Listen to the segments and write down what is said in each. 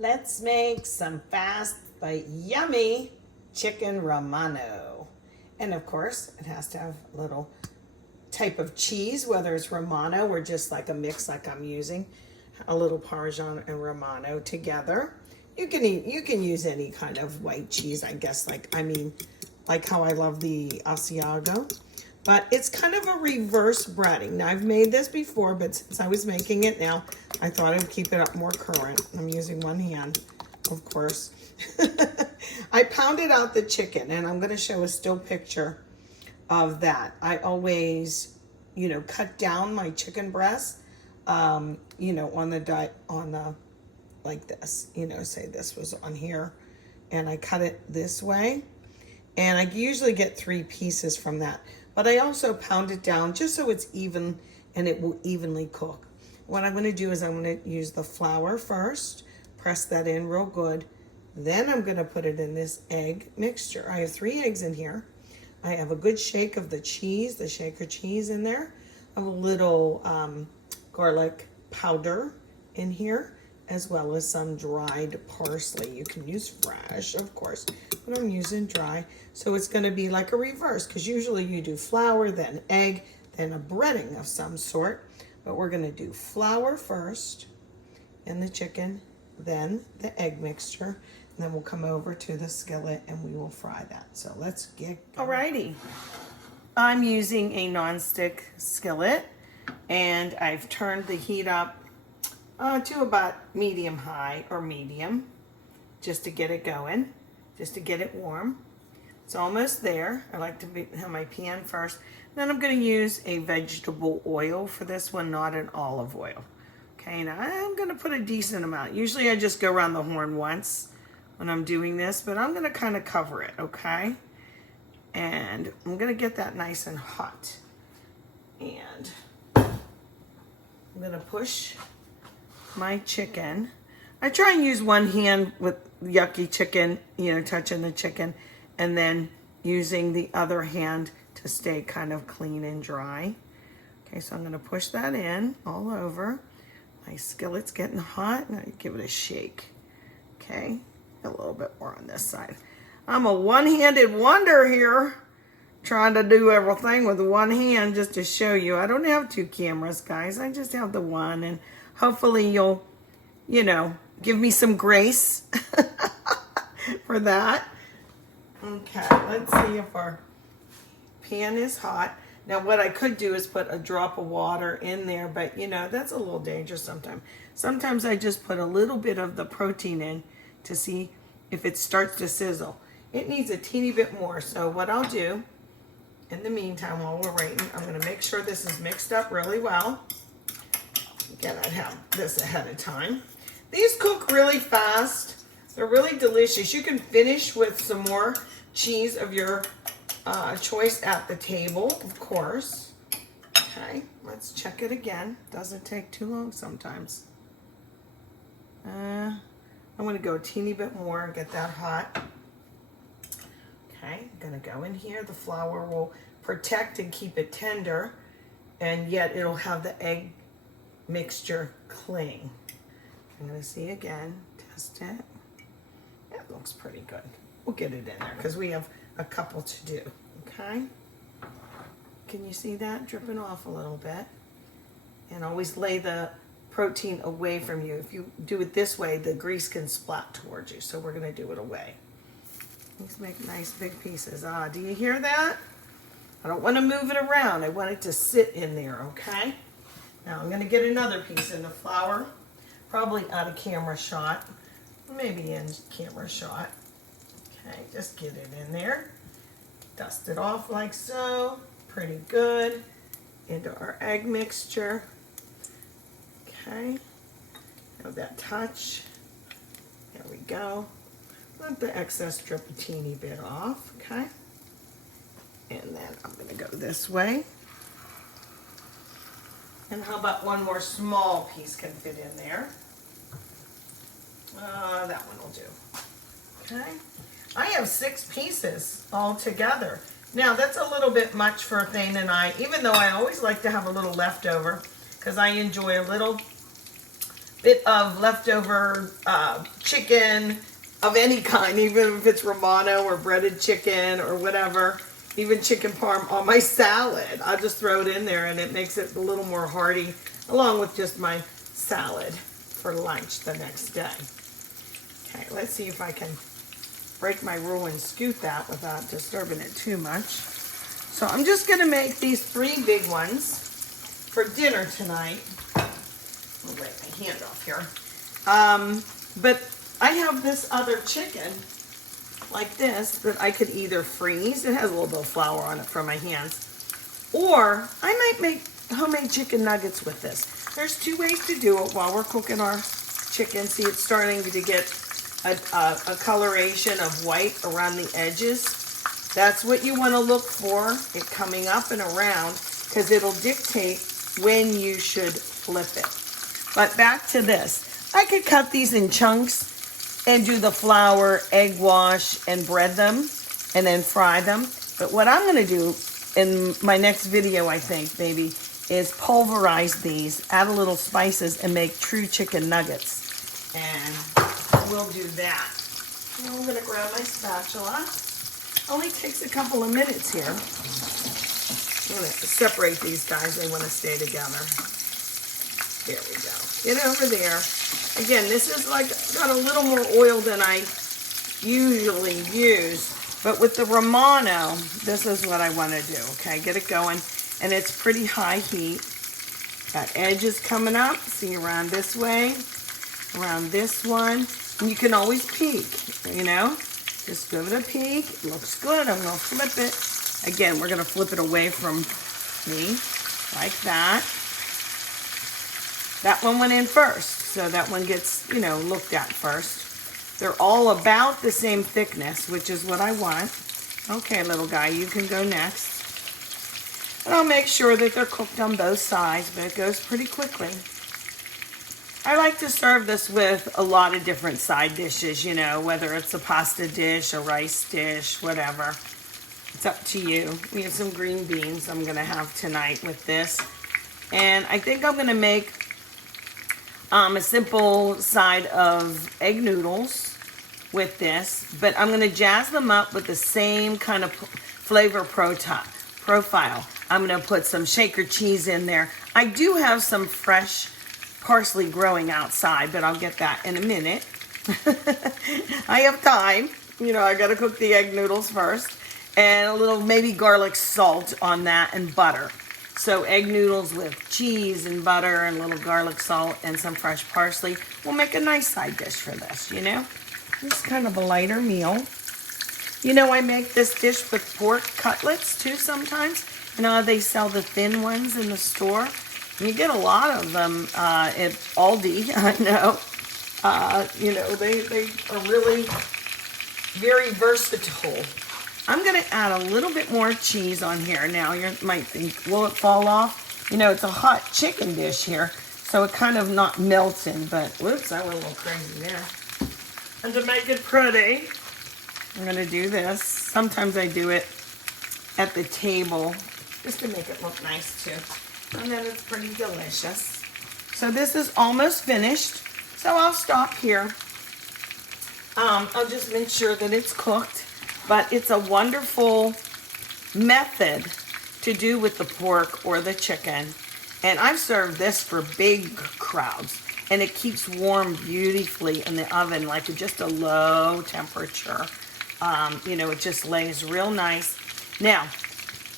Let's make some fast but yummy chicken Romano. And of course, it has to have a little type of cheese, whether it's Romano or just like a mix like I'm using, a little Parmesan and Romano together. You can use any kind of white cheese, I guess, like how I love the Asiago. But it's kind of a reverse breading. Now, I've made this before, but since I was making it now, I thought I would keep it up more current. I'm using one hand, of course. I pounded out the chicken, and I'm going to show a still picture of that. I always, cut down my chicken breast, on the like this, say this was on here, and I cut it this way, and I usually get 3 pieces from that. But I also pound it down just so it's even and it will evenly cook. What I'm going to do is I'm going to use the flour first, press that in real good. Then I'm going to put it in this egg mixture. I have 3 eggs in here. I have a good shake of the cheese, the shaker cheese in there. I have a little garlic powder in here, as well as some dried parsley. You can use fresh, of course, but I'm using dry. So it's going to be like a reverse, because usually you do flour, then egg, then a breading of some sort. But we're going to do flour first in the chicken, then the egg mixture, and then we'll come over to the skillet and we will fry that. So let's get going. Alrighty. I'm using a nonstick skillet, and I've turned the heat up to about medium high or medium, just to get it going, just to get it warm. It's almost there. I like to have my pan first. Then I'm going to use a vegetable oil for this one, not an olive oil. Okay, now I'm going to put a decent amount. Usually I just go around the horn once when I'm doing this, but I'm going to kind of cover it, okay? And I'm going to get that nice and hot. And I'm going to push my chicken. I try and use one hand with yucky chicken, touching the chicken, and then using the other hand to stay kind of clean and dry. Okay, so I'm going to push that in all over. My skillet's getting hot. Now you give it a shake. Okay, a little bit more on this side. I'm a one-handed wonder here, trying to do everything with one hand just to show you. I don't have 2 cameras, guys. I just have the one, and hopefully you'll, give me some grace for that. Okay, let's see if our pan is hot. Now what I could do is put a drop of water in there, but that's a little dangerous sometimes. Sometimes I just put a little bit of the protein in to see if it starts to sizzle. It needs a teeny bit more, so what I'll do in the meantime while we're waiting, I'm going to make sure this is mixed up really well. Again, I'd have this ahead of time. These cook really fast. They're really delicious. You can finish with some more cheese of your choice at the table, of course. Okay, let's check it again. Doesn't take too long sometimes. I'm going to go a teeny bit more and get that hot. Okay, I'm going to go in here. The flour will protect and keep it tender, and yet it'll have the egg mixture cling. I'm going to see again, test it. That looks pretty good. We'll get it in there because we have a couple to do, okay? Can you see that dripping off a little bit? And always lay the protein away from you. If you do it this way, the grease can splat towards you, so we're going to do it away. Let's make nice big pieces. Do you hear that? I don't want to move it around. I want it to sit in there, okay? Now I'm going to get another piece in the flour, probably out of camera shot, maybe in camera shot. Okay, just get it in there. Dust it off like so. Pretty good. Into our egg mixture. Okay, have that touch. There we go. Let the excess drip a teeny bit off, okay? And then I'm going to go this way. And how about one more small piece can fit in there? That one will do. Okay. I have 6 pieces all together. Now that's a little bit much for Thane and I, even though I always like to have a little leftover, because I enjoy a little bit of leftover chicken of any kind, even if it's Romano or breaded chicken or whatever, even chicken parm on my salad. I'll just throw it in there and it makes it a little more hearty, along with just my salad for lunch the next day. Okay, let's see if I can break my rule and scoot that without disturbing it too much. So I'm just going to make these 3 big ones for dinner tonight. I'll break my hand off here. But I have this other chicken like this that I could either freeze. It has a little bit of flour on it from my hands. Or I might make homemade chicken nuggets with this. There's 2 ways to do it while we're cooking our chicken. See, it's starting to get a coloration of white around the edges. That's what you want to look for, it coming up and around, because it'll dictate when you should flip it. But back to this. I could cut these in chunks and do the flour, egg wash, and bread them, and then fry them. But what I'm going to do in my next video, I think, maybe, is pulverize these, add a little spices, and make true chicken nuggets. And we'll do that. Now I'm going to grab my spatula. Only takes a couple of minutes here. I'm going to separate these guys. They want to stay together. There we go. Get over there. Again, this is like got a little more oil than I usually use. But with the Romano, this is what I want to do. Okay, get it going. And it's pretty high heat. Got edges coming up. See, around this way. Around this one. And you can always peek, you know. Just give it a peek. It looks good. I'm going to flip it. Again, we're going to flip it away from me, like that. That one went in first, so that one gets, you know, looked at first. They're all about the same thickness, which is what I want. Okay, little guy, you can go next. And I'll make sure that they're cooked on both sides, but it goes pretty quickly. I like to serve this with a lot of different side dishes, you know, whether it's a pasta dish, a rice dish, whatever. It's up to you. We have some green beans I'm going to have tonight with this. And I think I'm going to make a simple side of egg noodles with this. But I'm going to jazz them up with the same kind of flavor profile. I'm going to put some shaker cheese in there. I do have some fresh parsley growing outside, but I'll get that in a minute. I have time. You know, I got to cook the egg noodles first. And a little maybe garlic salt on that and butter. So egg noodles with cheese and butter and a little garlic salt and some fresh parsley will make a nice side dish for this, you know. It's kind of a lighter meal. You know, I make this dish with pork cutlets too sometimes. You know how they sell the thin ones in the store? You get a lot of them at Aldi, I know. You know, they are really very versatile. I'm going to add a little bit more cheese on here. Now, you might think, will it fall off? You know, it's a hot chicken dish here, so it kind of not melts in, but whoops, I went a little crazy there. And to make it pretty, I'm going to do this. Sometimes I do it at the table just to make it look nice too. And then it's pretty delicious. So this is almost finished. So I'll stop here. I'll just make sure that it's cooked. But it's a wonderful method to do with the pork or the chicken. And I've served this for big crowds. And it keeps warm beautifully in the oven, like at just a low temperature. You know, it just lays real nice. Now,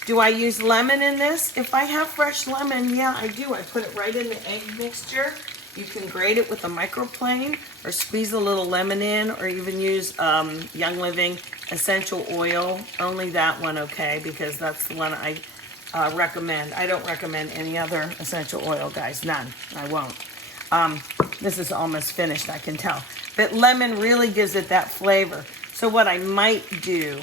do I use lemon in this? If I have fresh lemon, yeah, I do. I put it right in the egg mixture. You can grate it with a microplane or squeeze a little lemon in, or even use Young Living essential oil. Only that one, okay, because that's the one I recommend. I don't recommend any other essential oil, guys. None. I won't. This is almost finished, I can tell. But lemon really gives it that flavor. So what I might do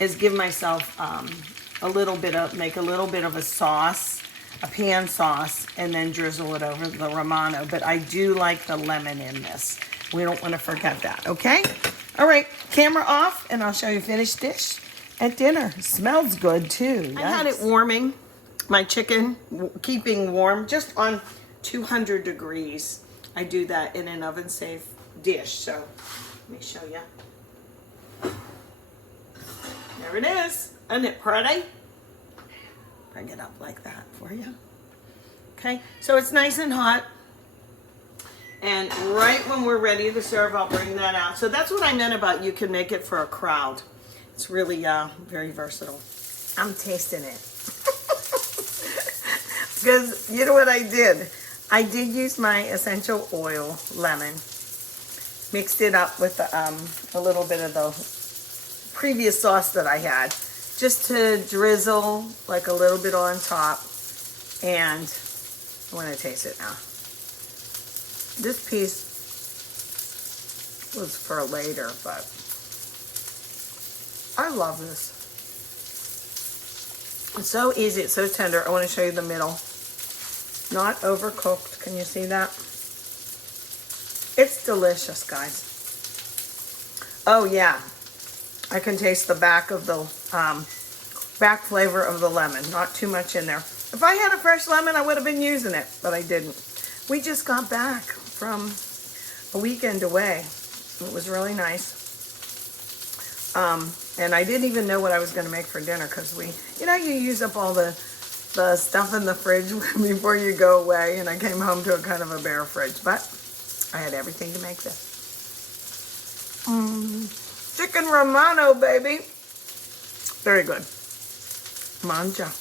is give myself make a little bit of a sauce, a pan sauce, and then drizzle it over the Romano. But I do like the lemon in this. We don't want to forget that, okay? All right, camera off, and I'll show you finished dish at dinner. It smells good, too. I had it warming, my chicken, keeping warm, just on 200 degrees. I do that in an oven safe dish. So let me show you. There it is. Isn't it pretty? Bring it up like that for you. Okay, so it's nice and hot. And right when we're ready to serve, I'll bring that out. So that's what I meant about you can make it for a crowd. It's really very versatile. I'm tasting it. Because you know what I did? I did use my essential oil lemon. Mixed it up with a little bit of the previous sauce that I had. Just to drizzle like a little bit on top. And I want to taste it now. This piece was for later, but I love this. It's so easy, it's so tender. I want to show you the middle. Not overcooked. Can you see that? It's delicious, guys. Oh yeah, I can taste the back of the back flavor of the lemon. Not too much in there. If I had a fresh lemon, I would have been using it, but I didn't. We just got back from a weekend away. It was really nice. And I didn't even know what I was going to make for dinner because you use up all the stuff in the fridge before you go away. And I came home to a kind of a bare fridge, but I had everything to make this. Chicken Romano, baby. Very good. Manja.